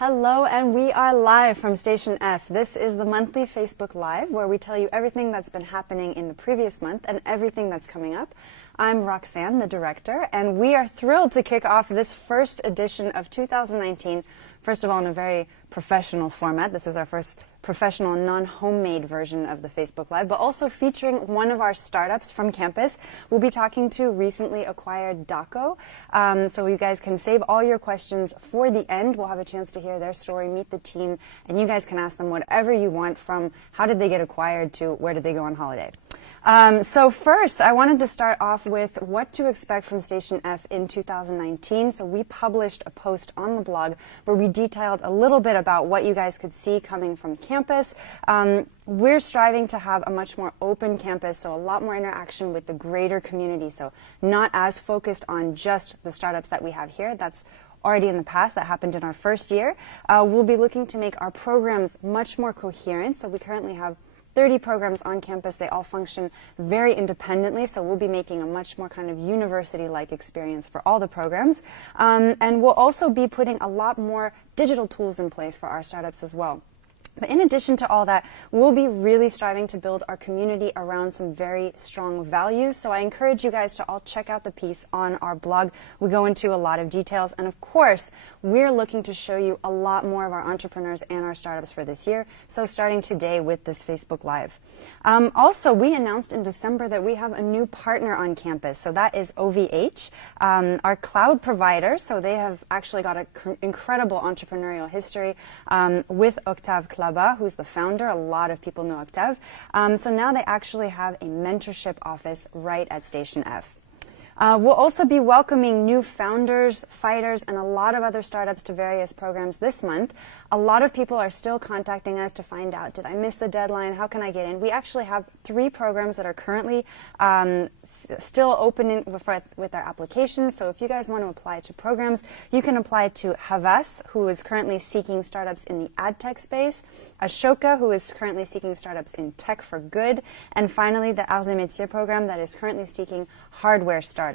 Hello, and we are live from Station F. This is the monthly Facebook Live where we tell you everything that's been happening in the previous month and everything that's coming up. I'm Roxanne, the director, and we are thrilled to kick off this first edition of 2019, first of all in a very professional format. This is our first professional non-homemade version of the Facebook Live, but also featuring one of our startups from campus. We'll be talking to recently acquired Dacoio, so you guys can save all your questions for the end. We'll have a chance to hear their story, meet the team, and you guys can ask them whatever you want, from how did they get acquired to where did they go on holiday. So first, I wanted to start off with what to expect from Station F in 2019. So we published a post on the blog where we detailed a little bit about what you guys could see coming from campus. We're striving to have a much more open campus, so a lot more interaction with the greater community. So not as focused on just the startups that we have here. That's already in the past. That happened in our first year. We'll be looking to make our programs much more coherent. So we currently have 30 programs on campus. They all function very independently, so we'll be making a much more kind of university-like experience for all the programs. And we'll also be putting a lot more digital tools in place for our startups as well. But in addition to all that, we'll be really striving to build our community around some very strong values. So I encourage you guys to all check out the piece on our blog. We go into a lot of details. And of course, we're looking to show you a lot more of our entrepreneurs and our startups for this year. So starting today with this Facebook Live. Also, we announced in December that we have a new partner on campus. So that is OVH, our cloud provider. So they have actually got an incredible entrepreneurial history with Octave Klaba, who's the founder. A lot of people know Octave. So now they actually have a mentorship office right at Station F. We'll also be welcoming new founders, fighters, and a lot of other startups to various programs this month. A lot of people are still contacting us to find out, did I miss the deadline? How can I get in? We actually have 3 programs that are currently still open with our applications. So if you guys want to apply to programs, you can apply to Havas, who is currently seeking startups in the ad tech space, Ashoka, who is currently seeking startups in tech for good, and finally the Arts et Métiers program that is currently seeking hardware startups.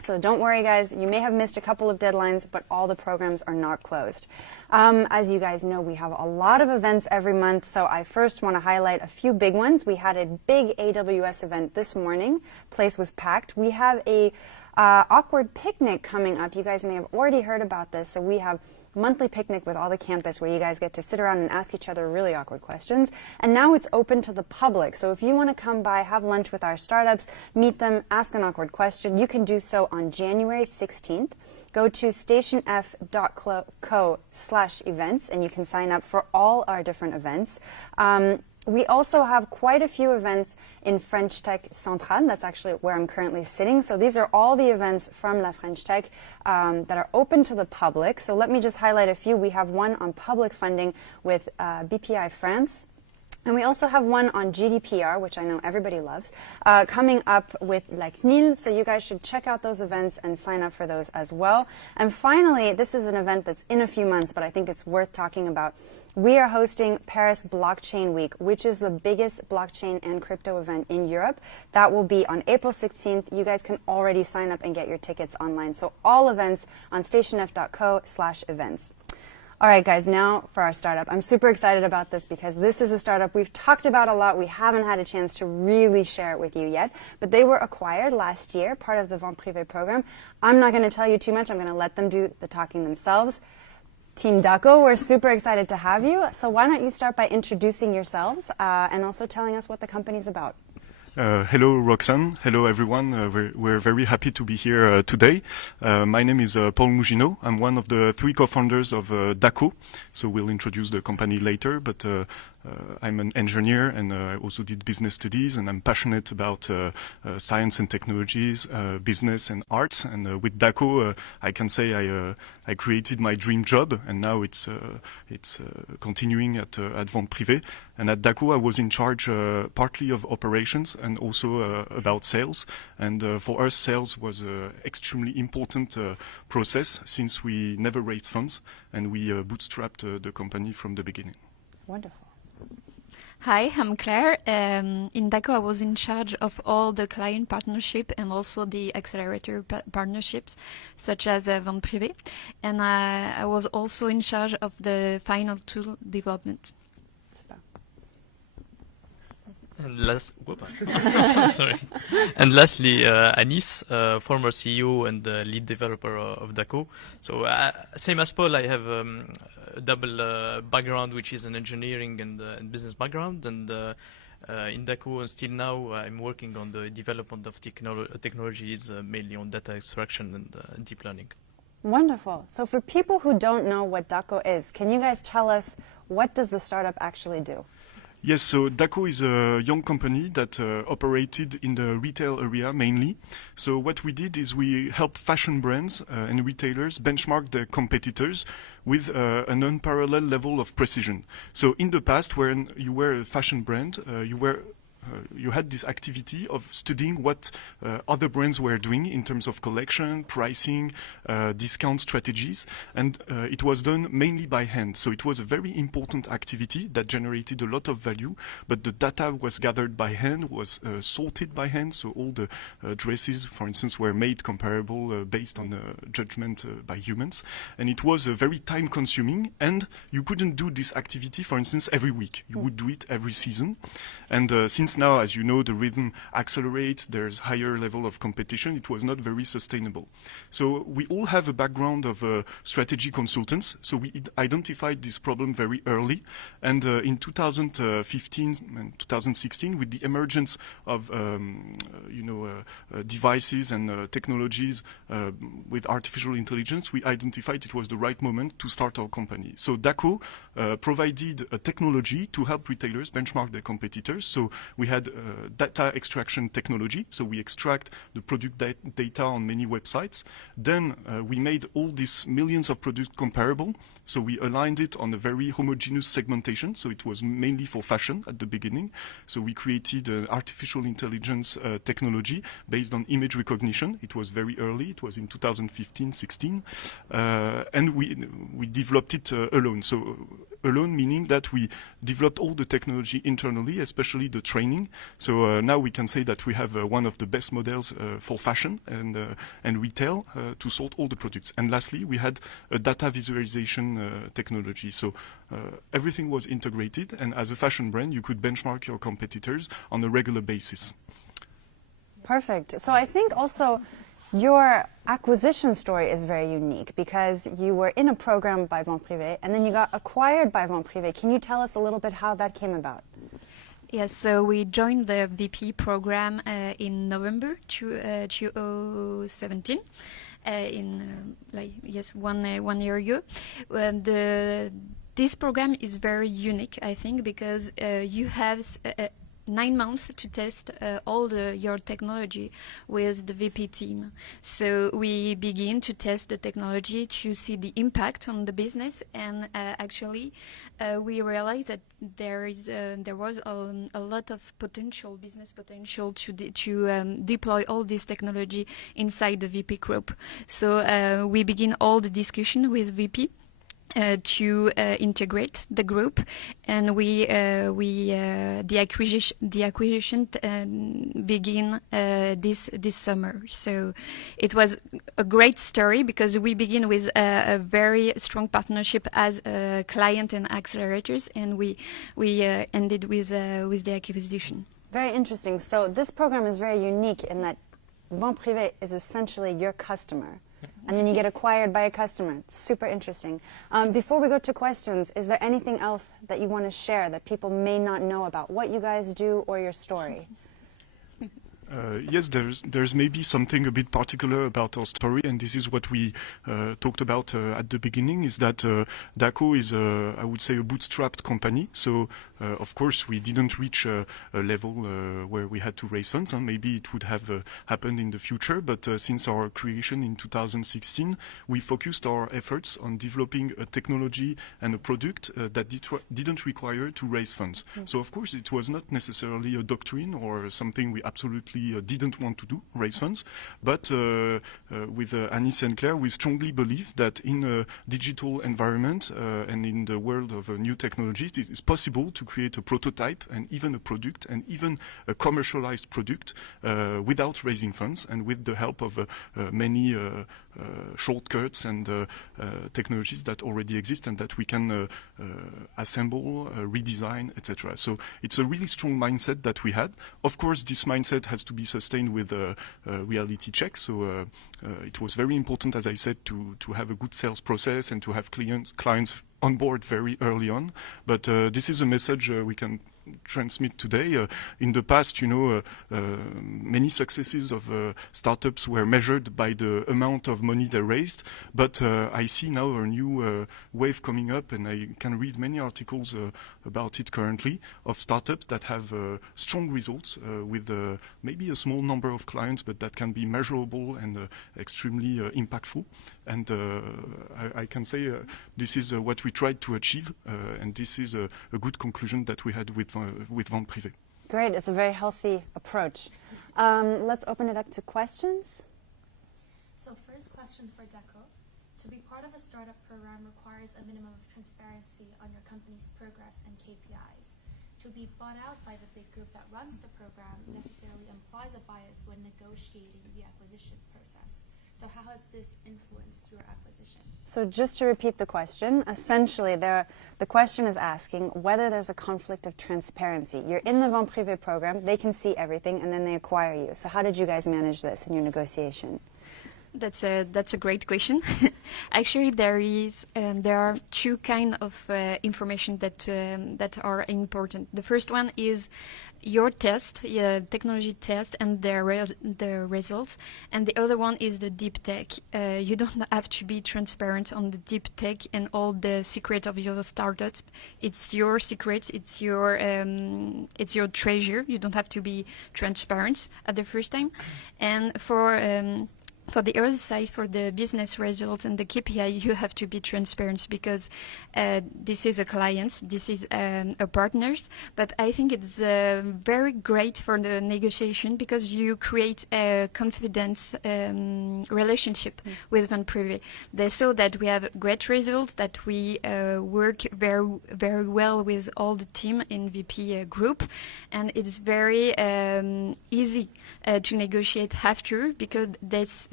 So don't worry, guys. You may have missed a couple of deadlines, but all the programs are not closed. As you guys know, we have a lot of events every month, so I first want to highlight a few big ones. We had a big AWS event this morning. Place was packed. We have a awkward picnic coming up. You guys may have already heard about this. So we have monthly picnic with all the campus where you guys get to sit around and ask each other really awkward questions. And now it's open to the public. So if you want to come by, have lunch with our startups, meet them, ask an awkward question, you can do so on January 16th. Go to stationf.co/events and you can sign up for all our different events. We also have quite a few events in French Tech Centrale. That's actually where I'm currently sitting. So these are all the events from La French Tech that are open to the public. So let me just highlight a few. We have one on public funding with BPI France. And we also have one on GDPR, which I know everybody loves, coming up with Niel. So you guys should check out those events and sign up for those as well. And finally, this is an event that's in a few months, but I think it's worth talking about. We are hosting Paris Blockchain Week, which is the biggest blockchain and crypto event in Europe. That will be on April 16th. You guys can already sign up and get your tickets online. So all events on stationf.co/events. All right, guys, now for our startup. I'm super excited about this because this is a startup we've talked about a lot. We haven't had a chance to really share it with you yet, but they were acquired last year, part of the vente-privee program. I'm not going to tell you too much. I'm going to let them do the talking themselves. Team Dacoio, we're super excited to have you. So why don't you start by introducing yourselves and also telling us what the company's about. Hello, Roxanne. Hello, everyone. We're very happy to be here today. My name is Paul Mugino. I'm one of the 3 co-founders of Dacoio. So we'll introduce the company later, but I'm an engineer and I also did business studies, and I'm passionate about science and technologies, business and arts. And with Dacoio, I can say I created my dream job, and now it's continuing at vente-privee. And at Dacoio, I was in charge partly of operations and also about sales. And for us, sales was an extremely important process since we never raised funds and we bootstrapped the company from the beginning. Wonderful. Hi, I'm Claire. In Dacoio, I was in charge of all the client partnership and also the accelerator partnerships, such as vente-privee. And I was also in charge of the final tool development. And sorry. And lastly, Anis, former CEO and lead developer of Dacoio. So same as Paul, I have a double background, which is an engineering and business background. And in Dacoio, still now, I'm working on the development of technologies, mainly on data extraction and deep learning. Wonderful. So for people who don't know what Dacoio is, can you guys tell us what does the startup actually do? Yes, so Dacoio is a young company that operated in the retail area mainly. So what we did is we helped fashion brands and retailers benchmark their competitors with an unparalleled level of precision. So in the past, when you were a fashion brand, you had this activity of studying what other brands were doing in terms of collection, pricing, discount strategies, and it was done mainly by hand. So it was a very important activity that generated a lot of value, but the data was gathered by hand, was sorted by hand, so all the dresses, for instance, were made comparable based on judgment by humans, and it was very time-consuming, and you couldn't do this activity, for instance, every week. You would do it every season, and since now, as you know, the rhythm accelerates, there's higher level of competition, it was not very sustainable. So we all have a background of strategy consultants, so we identified this problem very early, and in 2015 and 2016, with the emergence of devices and technologies with artificial intelligence, we identified it was the right moment to start our company. So Dacoio provided a technology to help retailers benchmark their competitors. So we had data extraction technology, so we extract the product data on many websites. Then we made all these millions of products comparable, so we aligned it on a very homogeneous segmentation, so it was mainly for fashion at the beginning. So we created artificial intelligence technology based on image recognition. It was very early, it was in 2015-16, and we developed it alone. So alone meaning that we developed all the technology internally, especially the training. So now we can say that we have one of the best models for fashion and retail to sort all the products. And lastly, we had a data visualization technology. So everything was integrated, and as a fashion brand, you could benchmark your competitors on a regular basis. Perfect. So I think also your acquisition story is very unique because you were in a program by vente-privee and then you got acquired by vente-privee. Can you tell us a little bit how that came about? Yes, so we joined the VP program in November 2017. One year ago. This program is very unique, I think, because you have 9 months to test all your technology with the VP team. So we begin to test the technology to see the impact on the business, and actually we realized that there was a lot of business potential to deploy all this technology inside the VP group. So we begin all the discussion with VP. To integrate the group, and the acquisition begin this summer. So it was a great story because we begin with a very strong partnership as a client and accelerators, and we ended with the acquisition. Very interesting. So this program is very unique in that vente-privee is essentially your customer. And then you get acquired by a customer. It's super interesting. Before we go to questions, is there anything else that you want to share that people may not know about what you guys do or your story? Yes, there's maybe something a bit particular about our story, and this is what we talked about at the beginning, is that Dacoio is, I would say, a bootstrapped company. So, of course, we didn't reach a level where we had to raise funds, and maybe it would have happened in the future, but since our creation in 2016, we focused our efforts on developing a technology and a product that didn't require to raise funds. So, of course, it was not necessarily a doctrine or something we absolutely obviously didn't want to do, raise funds. But with Anis and Claire, we strongly believe that in a digital environment and in the world of new technologies, it is possible to create a prototype and even a product and even a commercialized product without raising funds and with the help of many shortcuts and technologies that already exist and that we can assemble, redesign, etc. So it's a really strong mindset that we had. Of course, this mindset has to be sustained with a reality check. So it was very important, as I said, to have a good sales process and to have clients on board very early on. But this is a message we can transmit today. In the past, many successes of startups were measured by the amount of money they raised, but I see now a new wave coming up, and I can read many articles about it currently, of startups that have strong results with maybe a small number of clients, but that can be measurable and extremely impactful. And I can say this is what we tried to achieve, and this is a good conclusion that we had with vente-privee. Great, it's a very healthy approach. Let's open it up to questions. So first question for Daco. To be part of a startup program requires a minimum of transparency on your company's progress and KPIs. To be bought out by the big group that runs the program necessarily implies a bias when negotiating the acquisition process. So how has this influenced your acquisition? So just to repeat the question, essentially the question is asking whether there's a conflict of transparency. You're in the vente-privee program, they can see everything, and then they acquire you. So how did you guys manage this in your negotiation? That's a great question. Actually, there are two kind of information that are important. The first one is your test, technology test, and the results, and the other one is the deep tech. You don't have to be transparent on the deep tech and all the secret of your startups. It's your secret. It's your treasure. You don't have to be transparent at the first time, and for the other side, for the business results and the KPI, you have to be transparent because this is a client, this is a partners. But I think it's very great for the negotiation because you create a confidence relationship with vente-privee. They saw that we have great results, that we work very, very well with all the team in VP group, and it's very easy to negotiate after because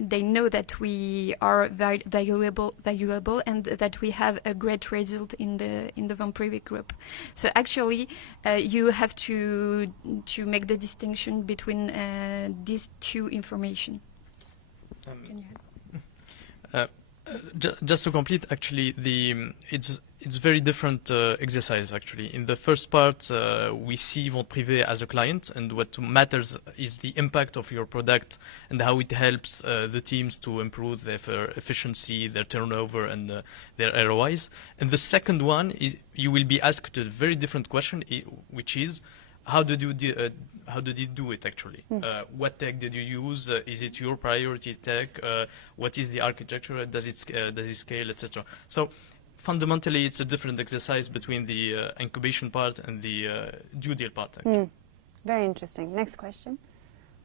they know that we are valuable, and that we have a great result in the vente-privee group. So actually, you have to make the distinction between these two information. Can you just to complete, actually, it's very different exercise. Actually, in the first part, we see vente-privee as a client, and what matters is the impact of your product and how it helps the teams to improve their efficiency, their turnover, and their ROIs. And the second one is you will be asked a very different question, which is how did you do it actually? What tech did you use? Is it your priority tech? What is the architecture? Does it scale, etc.? So fundamentally, it's a different exercise between the incubation part and the due deal part. Very interesting. Next question.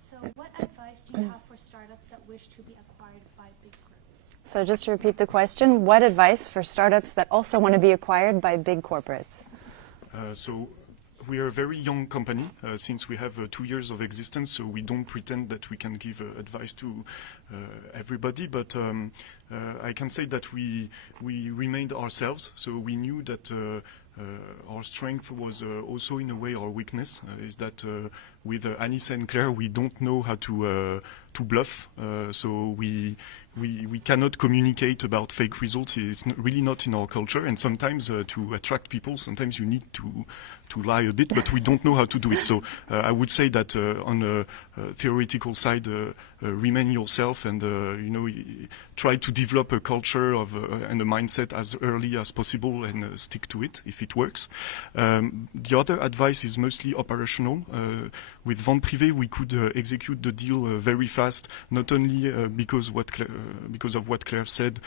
So what advice do you have for startups that wish to be acquired by big groups? So just to repeat the question, what advice for startups that also want to be acquired by big corporates? So we are a very young company since we have 2 years of existence, so we don't pretend that we can give advice to everybody, but I can say that we remained ourselves, so we knew that our strength was also in a way our weakness, is that with Anis and Claire we don't know how to bluff, so we cannot communicate about fake results. It's really not in our culture, and sometimes to attract people, sometimes you need to lie a bit, but we don't know how to do it. So I would say that on a theoretical side, remain yourself and try to develop a culture of and a mindset as early as possible and stick to it if it works. The other advice is mostly operational. With vente-privee, we could execute the deal very fast fast, not only because of what Claire said,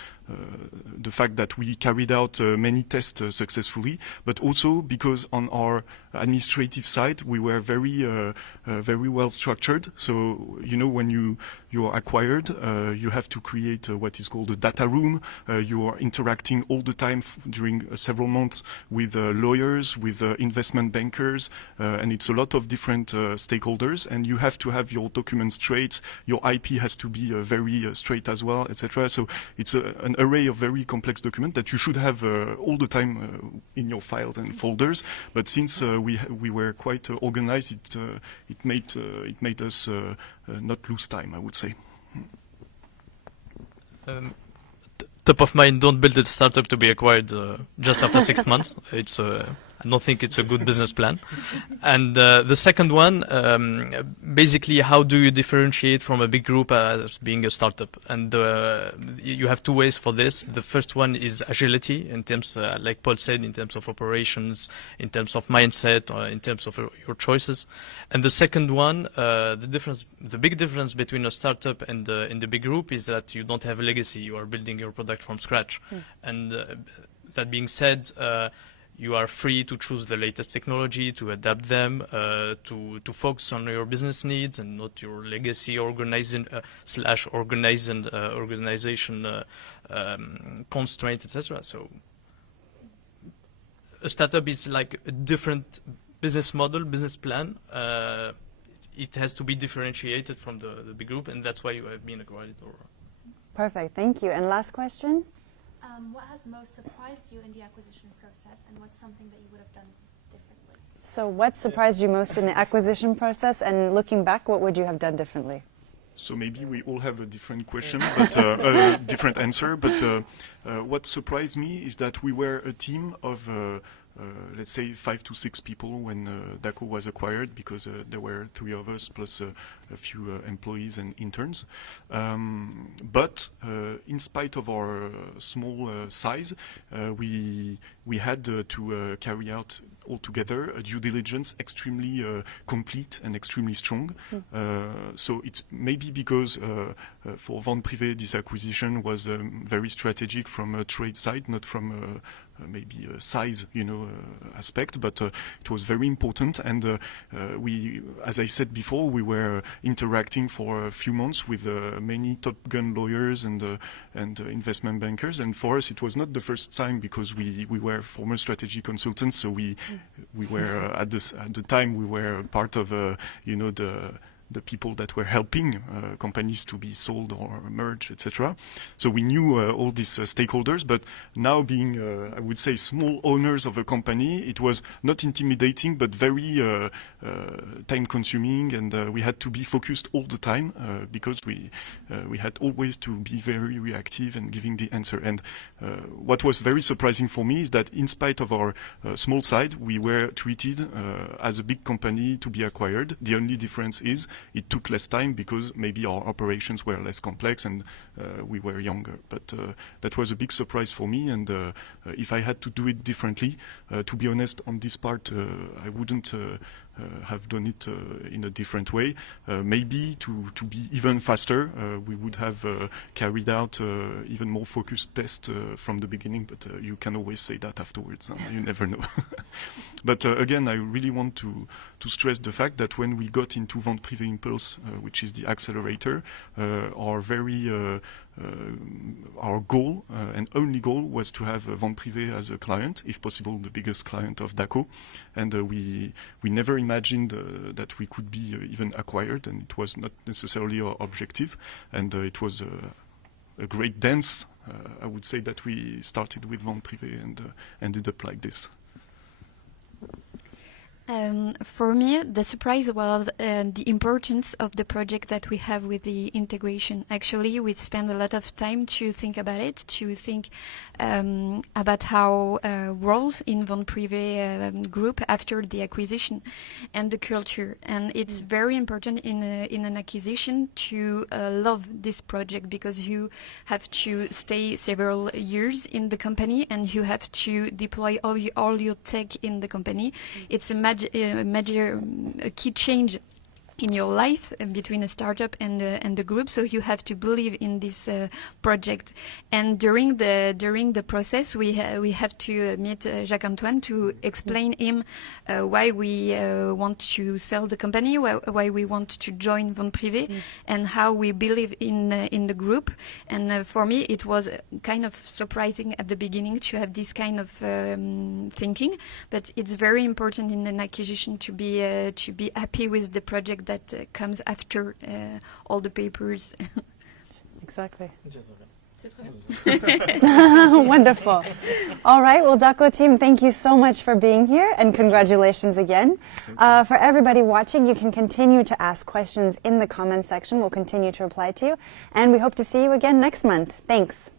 the fact that we carried out many tests successfully, but also because on our administrative side we were very well structured. So when you are acquired, you have to create what is called a data room. You are interacting all the time during several months with lawyers, with investment bankers, and it's a lot of different stakeholders, and you have to have your documents straight. Your IP has to be very straight as well, etc. So it's an array of very complex documents that you should have all the time in your files and folders. But since we were quite organized, it made us not lose time, I would say. Top of mind, don't build a startup to be acquired just after 6 months. I don't think it's a good business plan. And the second one, basically, how do you differentiate from a big group as being a startup? And you have two ways for this. The first one is agility in terms, like Paul said, in terms of operations, in terms of mindset, or in terms of your choices. And the second one, the big difference between a startup and the big group is that you don't have a legacy. You are building your product from scratch. And that being said, you are free to choose the latest technology, to adapt them, to focus on your business needs and not your legacy organization constraint, etc. So a startup is like a different business model, business plan. It has to be differentiated from the big group, and that's why you have been acquired. Perfect, thank you. And last question? What has most surprised you in the acquisition process, and what's something that you would have done differently? So what surprised you most in the acquisition process, and looking back, what would you have done differently? So maybe we all have a different question, but a different answer. But what surprised me is that we were a team of, let's say, 5 to 6 people when Daco was acquired, because there were 3 of us plus a few employees and interns. But in spite of our small size, we had to carry out altogether a due diligence extremely complete and extremely strong. So it's maybe because for vente-privee this acquisition was very strategic from a trade side, not from maybe a size aspect, but it was very important. And we, as I said before, we were interacting for a few months with many top gun lawyers and investment bankers. And for us, it was not the first time, because we were former strategy consultants. So we were at the time we were part of the people that were helping companies to be sold or merged, etc. So we knew all these stakeholders, but now being, I would say, small owners of a company, it was not intimidating, but very time-consuming, and we had to be focused all the time because we had always to be very reactive and giving the answer. And what was very surprising for me is that in spite of our small size, we were treated as a big company to be acquired. The only difference is it took less time because maybe our operations were less complex and we were younger. But that was a big surprise for me, and if I had to do it differently, to be honest, on this part, I wouldn't have done it in a different way. Maybe to be even faster, we would have carried out even more focused tests from the beginning, but you can always say that afterwards. You never know. But again, I really want to stress the fact that when we got into vente-privee Impulse, which is the accelerator, our goal and only goal was to have vente-privee as a client, if possible the biggest client of Daco, and we never imagined that we could be even acquired, and it was not necessarily our objective, and it was a great dance. I would say that we started with vente-privee and ended up like this. For me, the surprise was the importance of the project that we have with the integration. Actually, we spend a lot of time to think about it, to think about how roles in vente-privee group after the acquisition and the culture. And it's very important in an acquisition to love this project, because you have to stay several years in the company and you have to deploy all your tech in the company. It's a major key change in your life between a startup and the group, so you have to believe in this project. And during the process, we have to meet Jacques-Antoine to explain him why we want to sell the company, why we want to join vente-privee, and how we believe in the group. And for me, it was kind of surprising at the beginning to have this kind of thinking, but it's very important in an acquisition to be happy with the project that comes after all the papers. Exactly. Wonderful. All right. Well, Dacoio team, thank you so much for being here, and congratulations again. For everybody watching, you can continue to ask questions in the comment section. We'll continue to reply to you, and we hope to see you again next month. Thanks.